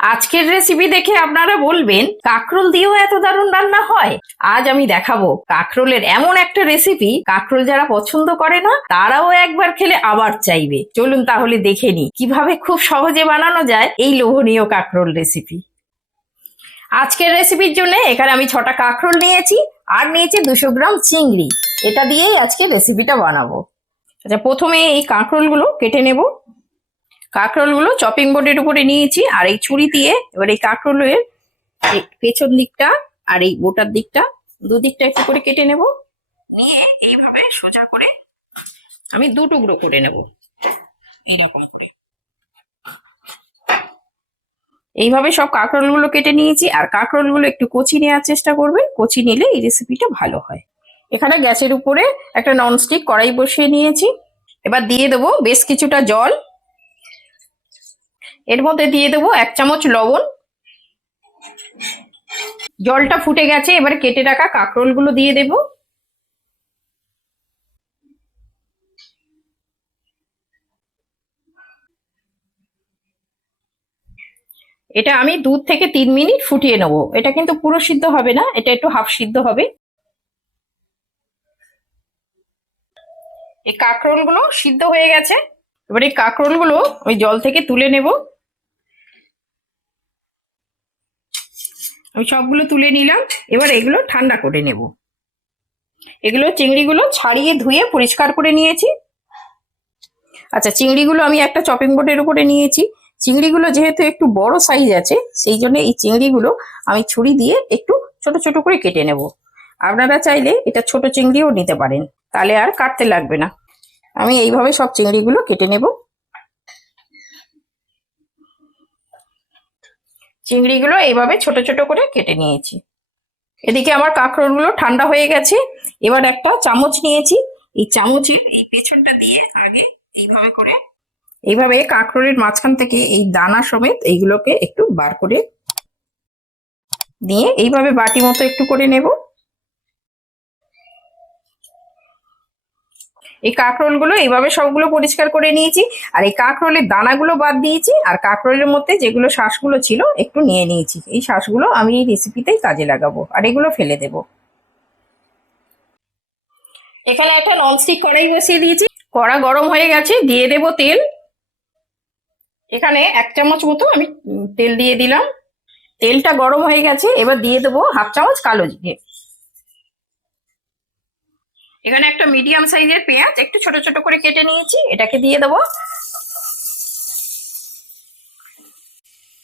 আজকের রেসিপি দেখে আপনারা বলবেন কাঁকরোল দিয়েও এত দারুণ রান্না হয়। আজ আমি দেখাবো কাঁকরোলের এমন একটা রেসিপি, কাঁকরোল যারা পছন্দ করে না তারাও একবার খেলে আবার চাইবে। চলুন তাহলে দেখে নিই কিভাবে খুব সহজে বানানো যায় এই লোভনীয় কাঁকরোল রেসিপি। আজকের রেসিপির জন্য এখানে আমি 6টা কাঁকরোল নিয়েছি আর নিয়েছি 200 গ্রাম চিংড়ি। এটা দিয়েই আজকে রেসিপিটা বানাবো। আচ্ছা, প্রথমে এই কাঁকরোলগুলো কেটে নেব। কাঁকরোলগুলো চপিং বোর্ডের উপরে নিয়েছি আর এই ছুরি দিয়ে এবার এই কাঁকরোলের এই পেছন দিকটা আর এই বোটার দিকটা দুদিকটা একটু করে কেটে নেব। নিয়ে এইভাবে সোজা করে আমি 2 টুকরো করে নেব। এইরকম করে এইভাবে সব কাঁকরোলগুলো কেটে নিয়েছি। আর কাঁকরোলগুলো একটু কচি নেওয়ার চেষ্টা করবেন, কচি নিলে এই রেসিপিটা ভালো হয়। এখানে গ্যাসের উপরে একটা ননস্টিক কড়াই বসিয়ে নিয়েছি। এবার দিয়ে দেবো বেশ কিছুটা জল। এর মধ্যে দিয়ে দেবো 1 চামচ লবণ। জলটা ফুটে গেছে, এবারে কেটে রাখা কাঁকরোলগুলো দিয়ে দেব। এটা আমি 2 থেকে 3 মিনিট ফুটিয়ে নেব। এটা কিন্তু পুরো সিদ্ধ হবে না, এটা একটু হাফ সিদ্ধ হবে। এই কাঁকরোলগুলো সিদ্ধ হয়ে গেছে। এবার এই কাঁকরোলগুলো ওই জল থেকে তুলে নেব। আমি সবগুলো তুলে নিলাম। এবার এগুলো ঠান্ডা করে নেব। এগুলো চিংড়িগুলো ছাড়িয়ে ধুয়ে পরিষ্কার করে নিয়েছি। আচ্ছা, চিংড়িগুলো আমি একটা চপিং বোর্ডের উপরে নিয়েছি। চিংড়িগুলো যেহেতু একটু বড় সাইজ আছে, সেই জন্য এই চিংড়িগুলো আমি ছুরি দিয়ে একটু ছোট ছোট করে কেটে নেব। আপনারা চাইলে এটা ছোট চিংড়িও নিতে পারেন, তাহলে আর কাটতে লাগবে না। আমি এইভাবে সব চিংড়িগুলো কেটে নেব। চিংড়িগুলো এইভাবে ছোট ছোট করে কেটে নিয়েছি। এদিকে আমার কাঁকরোলগুলো ঠান্ডা হয়ে গেছে। এবার একটা চামচ নিয়েছি। এই চামচের এই পেছনটা দিয়ে আগে এইভাবে করে এইভাবে কাঁকরোলের মাঝখান থেকে এই দানা সমেত এইগুলোকে একটু বার করে দিয়ে এইভাবে বাটি মতো একটু করে নেব। এই কাঁকরোলগুলো এইভাবে সবগুলো পরিষ্কার করে নিয়েছি। আর এই কাঁকরোলের দানাগুলো বাদ দিয়েছি। আর কাঁকরোলের মধ্যে যেগুলো শাঁসগুলো ছিল একটু নিয়ে নিয়েছি। এই শাঁসগুলো আমি এই রেসিপিতেই কাজে লাগাবো, আর এগুলো ফেলে দেব। এখানে একটা ননস্টিক কড়াই বসিয়ে দিয়েছি। কড়া গরম হয়ে গেছে, দিয়ে দেব তেল। এখানে 1 চামচ মতো আমি তেল দিয়ে দিলাম। তেলটা গরম হয়ে গেছে, এবার দিয়ে দেবো হাফ চামচ কালো জিরে। এখানে একটা মিডিয়াম সাইজের পেঁয়াজ একটু ছোট ছোট করে কেটে নিয়েছি, এটাকে দিয়ে দেবো।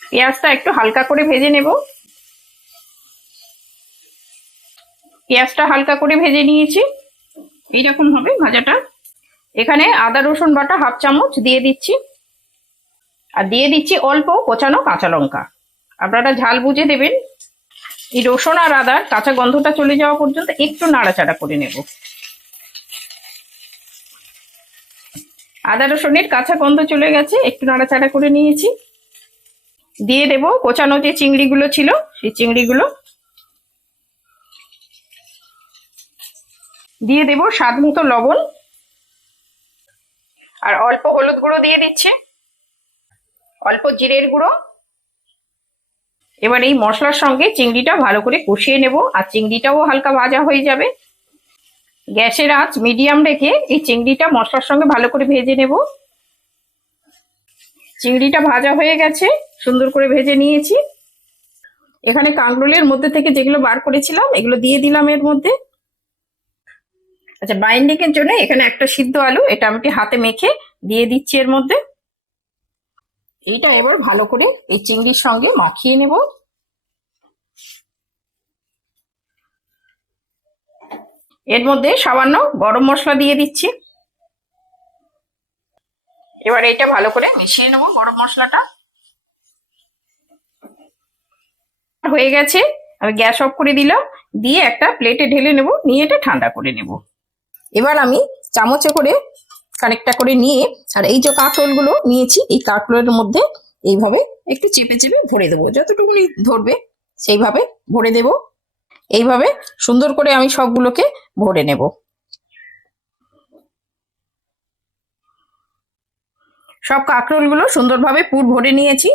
পেঁয়াজটা একটু হালকা করে ভেজে নেব। পেঁয়াজটা হালকা করে ভেজে নিয়েছি, এইরকম হবে ভাজাটা। এখানে আদা রসুন বাটা হাফ চামচ দিয়ে দিচ্ছি। আর দিয়ে দিচ্ছি অল্প কোচানো কাঁচা লঙ্কা। আপনারা ঝাল বুঝে দেবেন। এই রসুন আর আদার কাঁচা গন্ধটা চলে যাওয়া পর্যন্ত একটু নাড়াচাড়া করে নেব। আদা রসুনের কাঁচা গন্ধ চলে গেছে, একটু নাড়াচাড়া করে নিয়েছি। দিয়ে দেব কোচানো যে চিংড়িগুলো ছিল সেই চিংড়িগুলো। দিয়ে দেব স্বাদ মতো লবণ। আর অল্প হলুদ গুঁড়ো দিয়ে দিচ্ছে, অল্প জিরের গুঁড়ো। এবার এই মশলার সঙ্গে চিংড়িটা ভালো করে কষিয়ে নেব। আর চিংড়িটাও হালকা ভাজা হয়ে যাবে। গ্যাসের আঁচ মিডিয়াম রেখে এই চিংড়িটা মশলার সঙ্গে ভালো করে ভেজে নেব। চিংড়িটা ভাজা হয়ে গেছে, সুন্দর করে ভেজে নিয়েছি। এখানে কাঁকরোলের মধ্যে থেকে যেগুলো বার করেছিলাম এগুলো দিয়ে দিলাম এর মধ্যে। আচ্ছা, বাইন্ডিং এর জন্য এখানে একটা সিদ্ধ আলু, এটা আমি হাতে মেখে দিয়ে দিচ্ছি এর মধ্যে। এইটা এবার ভালো করে এই চিংড়ির সঙ্গে মাখিয়ে নেব। এর মধ্যে সামান্য গরম মশলা দিয়ে দিচ্ছি। এবার এটা ভালো করে মিশিয়ে নেব গরম মশলাটা। হয়ে গেছে, আমি গ্যাস অফ করে দিলাম। দিয়ে একটা প্লেটে ঢেলে নেব, নিয়ে এটা ঠান্ডা করে নেব। এবার আমি চামচে করে কানেকটা করে নিয়ে আর এই যে কাঁকরোলগুলো নিয়েছি এই কাঁকরোলের মধ্যে এইভাবে একটু চেপে চেপে ভরে দেবো, যতটুকুনি ধরবে সেইভাবে ভরে দেব। এইভাবে সুন্দর করে আমি সবগুলোকে ভরে নেব। সব কাঁকরোলগুলো সুন্দরভাবে পুর ভরে নিয়েছি।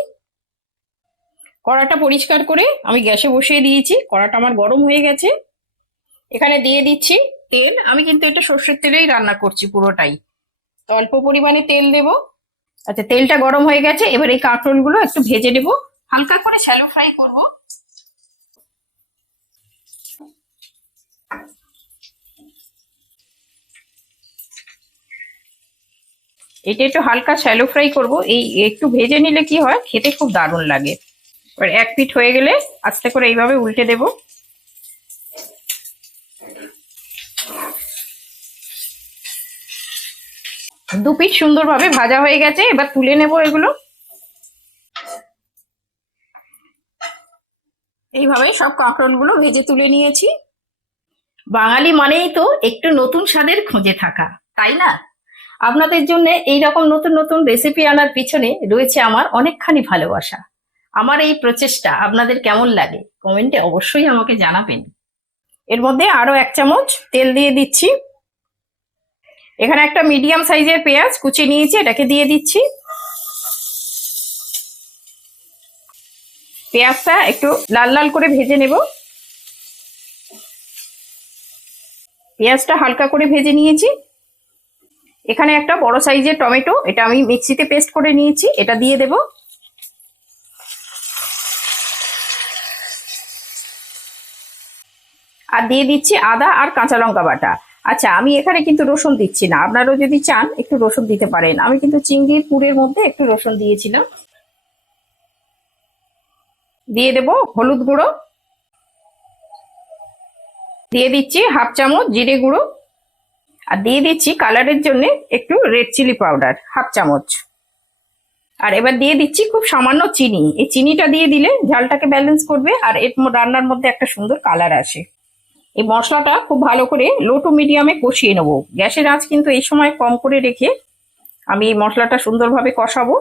কড়াটা পরিষ্কার করে আমি গ্যাসে বসিয়ে দিয়েছি, কড়াটা আমার গরম হয়ে গেছে। এখানে দিয়ে দিচ্ছি তেল। আমি কিন্তু এটা সর্ষের তেলেই রান্না করছি পুরোটাই, তো অল্প পরিমাণে তেল দেব। আচ্ছা, তেলটা গরম হয়ে গেছে, এবার এই কাঁকরোলগুলো একটু ভেজে নেব, হালকা করে শ্যালো ফ্রাই করব। এটা একটু হালকা শ্যালো ফ্রাই করব, এই একটু ভেজে নিলে কি হয়, খেতে খুব দারুণ লাগে। এবার এক পিঠ হয়ে গেলে আস্তে করে এইভাবে উল্টে দেব। দু পিঠ সুন্দরভাবে ভাজা হয়ে গেছে, এবার তুলে নেব এগুলো। এইভাবে সব কাঁকরোলগুলো ভেজে তুলে নিয়েছি। বাঙালি মানেই তো একটু নতুন স্বাদের খোঁজে থাকা, তাই না? আপনাদের জন্য এইরকম নতুন নতুন রেসিপি আনার পিছনে রয়েছে আমার অনেকখানি ভালোবাসা। আমার এই প্রচেষ্টা আপনাদের কেমন লাগে কমেন্টে অবশ্যই আমাকে জানাবেন। এর মধ্যে আরো 1 চামচ তেল দিয়ে দিচ্ছি। এখানে একটা মিডিয়াম সাইজের পেঁয়াজ কুচি নিয়েছি, এটাকে দিয়ে দিচ্ছি। পেঁয়াজটা একটু লাল লাল করে ভেজে নেব। পেঁয়াজটা হালকা করে ভেজে নিয়েছি। এখানে একটা বড় সাইজের টমেটো, এটা আমি মিক্সিতে পেস্ট করে নিয়েছি, এটা দিয়ে দেব। আর দিয়ে দিচ্ছি আদা আর কাঁচা লঙ্কা বাটা। আচ্ছা, আমি এখানে কিন্তু রসুন দিচ্ছি না, আপনারাও যদি চান একটু রসুন দিতে পারেন। আমি কিন্তু চিংড়ির পুরের মধ্যে একটু রসুন দিয়েছিলাম। দিয়ে দেব হলুদ গুঁড়ো, দিয়ে দিচ্ছি 1/2 চামচ জিরে গুঁড়ো, আর দিয়ে দিচ্ছি কালারের জন্য একটু রেড চিলি পাউডার 1/2 চামচ। আর এবার দিয়ে দিচ্ছি খুব সামান্য চিনি। এই চিনিটা দিয়ে দিলে ঝালটাকে ব্যালেন্স করবে আর এর রান্নার মধ্যে একটা সুন্দর কালার আসে। এই মশলাটা খুব ভালো করে লো টু মিডিয়ামে কষিয়ে নেবো। গ্যাসের আঁচ কিন্তু এই সময় কম করে রেখে আমি এই মশলাটা সুন্দরভাবে কষাবো।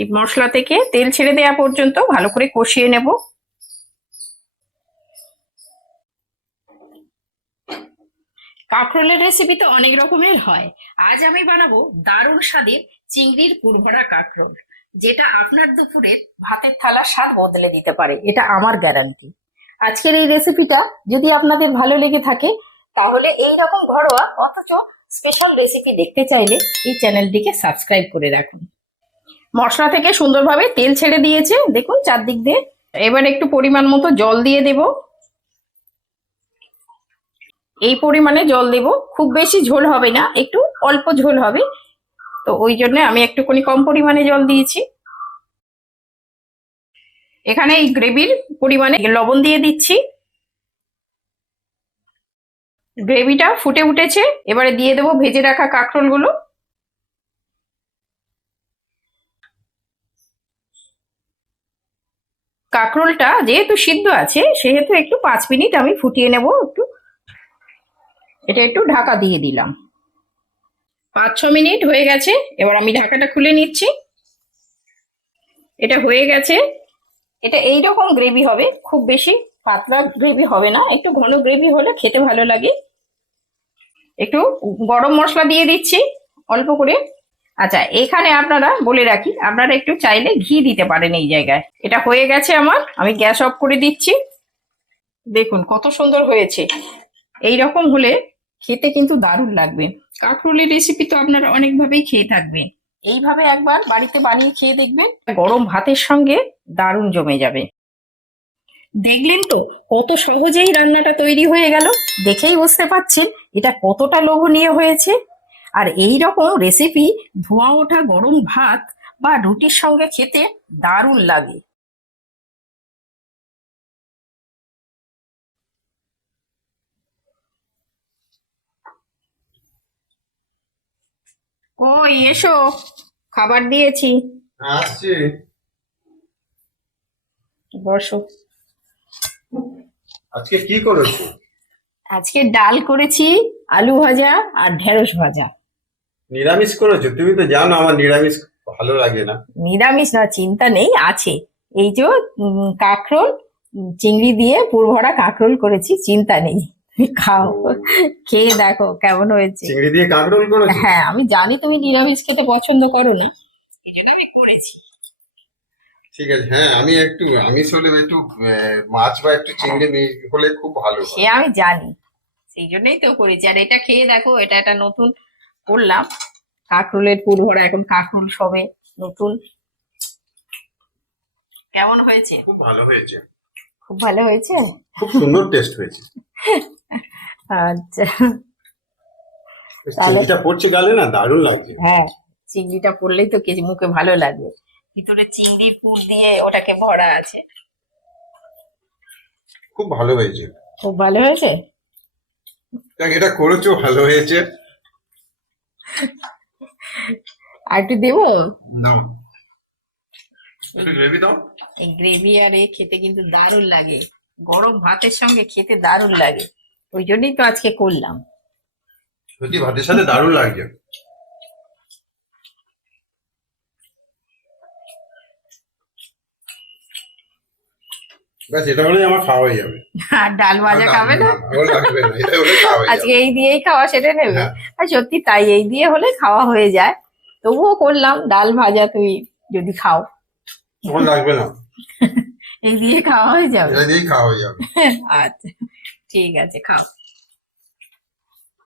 এই মশলা থেকে তেল ছেড়ে দেওয়া পর্যন্ত ভালো করে কষিয়ে নেব। কাঁকরোলের রেসিপি তো অনেক রকমের হয়, আজ আমি বানাবো দারুণ স্বাদের চিংড়ির পুরভরা কাঁকরোল, যেটা আপনার দুপুরের ভাতের থালার স্বাদ বদলে দিতে পারে, এটা আমার গ্যারান্টি। আজকের এই রেসিপিটা যদি আপনাদের ভালো লেগে থাকে, তাহলে এই রকম ঘরোয়া অথচ স্পেশাল রেসিপি দেখতে চাইলে এই চ্যানেলটিকে সাবস্ক্রাইব করে রাখুন। মশলা থেকে সুন্দরভাবে তেল ছেড়ে দিয়েছে, দেখুন চারদিক দিয়ে। এবার একটু পরিমাণ মতো জল দিয়ে দেব। এই পরিমাণে জল দেব, খুব বেশি ঝোল হবে না, একটু অল্প ঝোল হবে, তো ওই জন্য আমি একটুখানি কম পরিমাণে জল দিয়েছি। এখানে এই গ্রেভির পরিমাণে লবণ দিয়ে দিচ্ছি। গ্রেভিটা ফুটে উঠেছে, এবারে দিয়ে দেবো ভেজে রাখা কাঁকরোলগুলো। কাঁকরোলটা যেহেতু সিদ্ধ আছে সেহেতু একটু 5 মিনিট আমি ফুটিয়ে নেব। এটা একটু ঢাকা দিয়ে দিলাম। 5-6 মিনিট হয়ে গেছে, এবার আমি ঢাকাটা খুলে নিচ্ছি। এটা হয়ে গেছে। এটা এইরকম গ্রেভি হবে, খুব বেশি পাতলা গ্রেভি হবে না, একটু ঘন গ্রেভি হলে খেতে ভালো লাগে। একটু গরম মশলা দিয়ে দিচ্ছি অল্প করে। আচ্ছা, এখানে আপনারা বলে রাখি, আপনারা একটু চাইলে ঘি দিতে পারেন এই জায়গায়। এটা হয়ে গেছে আমার, আমি গ্যাস অফ করে দিচ্ছি। দেখুন কত সুন্দর হয়েছে। এই রকম হলে খেতে কিন্তু দারুণ লাগবে। কাঁকরোলের রেসিপি তো আপনারা অনেকভাবেই খেয়ে থাকবেন, এইভাবে একবার বাড়িতে বানিয়ে খেয়ে দেখবেন, গরম ভাতের সঙ্গে দারুণ জমে যাবে। দেখলেন তো কত সহজেই রান্নাটা তৈরি হয়ে গেল। দেখেই বুঝতে পারছেন এটা কতটা লোভনীয় হয়েছে। আর এই রকম রেসিপি ধোঁয়া ওঠা গরম ভাত বা রুটির সঙ্গে খেতে দারুণ লাগে। ওই এসো, খাবার দিয়েছি, আসছি। বসো। আজকে কি করেছো? আজকে ডাল করেছি, আলু ভাজা আর ঢেঁড়স ভাজা। নিরামিষ করেছো? তুমি তো জানো আমার নিরামিষ ভালো লাগে না। নিরামিষ না, চিন্তা নেই, আছে। এই যে কাঁকরোল, চিংড়ি দিয়ে পুরভরা কাঁকরোল করেছি, চিন্তা নেই। খাও, খেয়ে দেখো কেমন হয়েছে। চিংড়ি দিয়ে কাঁকরোল করেছো? হ্যাঁ, আমি জানি তুমি নিরামিষ খেতে পছন্দ করো না, এই জন্য আমি করেছি। ঠিক আছে, হ্যাঁ আমি একটু আমিষ হলে একটু মাছ বা একটু চিংড়ি হলে খুব ভালো সে হয়। আমি জানি, সেই জন্যই তো করেছি। আর এটা খেয়ে দেখো, এটা একটা নতুন করলাম, কাঁকরোলের পুর ভরা, এখন কাঁকরোল সবে নতুন। কেমন হয়েছে? খুব ভালো হয়েছে, খুব ভালো হয়েছে। খুব সুন্দর টেস্ট হয়েছে। আচ্ছা, তাহলে- চিংড়িটা পড়ছে গালে না, দারুণ লাগছে। হ্যাঁ, চিংড়িটা পড়লেই তো মুখে ভালো লাগবে। ভিতরে চিংড়ির পুর দিয়ে ওটাকে ভরা আছে। খুব ভালো হয়েছে। খুব ভালো হয়েছে। দেখ, এটা করেছো ভালো হয়েছে। আর একটু দেবো? না, একটু গ্রেভি দাও। এই গ্রেভি আর এ খেতে কিন্তু দারুণ লাগে, গরম ভাতের সঙ্গে খেতে দারুণ লাগে, ওই জন্যই তো আজকে করলাম। সত্যি ভাতের সাথে দারুণ লাগছে। ব্যাস, এটা হলেই আমার খাওয়া হয়ে যাবে। আর ডাল ভাজা খাবে না? ও লাগবে না, এটা হলে খাওয়া হয়ে আজকে যাবে। এই দিয়েই খাওয়া সেরে নেবে। হ্যাঁ। আর সত্যি তাই, এই দিয়ে হলে খাওয়া হয়ে যায়। তবুও করলাম, ডাল ভাজা তুমি যদি খাও, আমার লাগবে না, এই দিয়ে খাওয়া হয়ে যাবে। এটা দিয়েই খাওয়া হয়ে যাবে। আচ্ছা, ঠিক আছে, খাও।